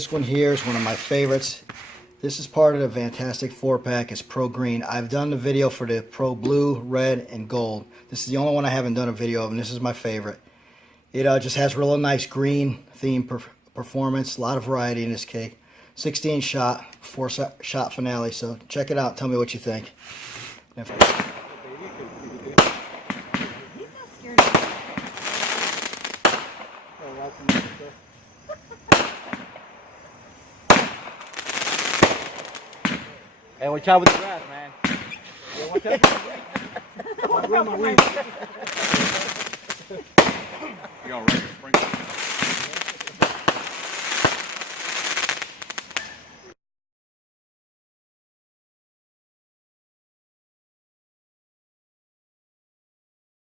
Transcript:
This one here is one of my favorites. This is part of the Fantastic Four Pack. It's Pro Green. I've done the video for the Pro Blue, Red, and Gold. This is the only one I haven't done a video of, and this is my favorite. It just has real nice green theme performance. A lot of variety in this cake. 16 shot, 4 shot finale. So check it out. Tell me what you think. Hey, watch out with the grass, man. Yeah, watch out. You gonna run the sprinkler?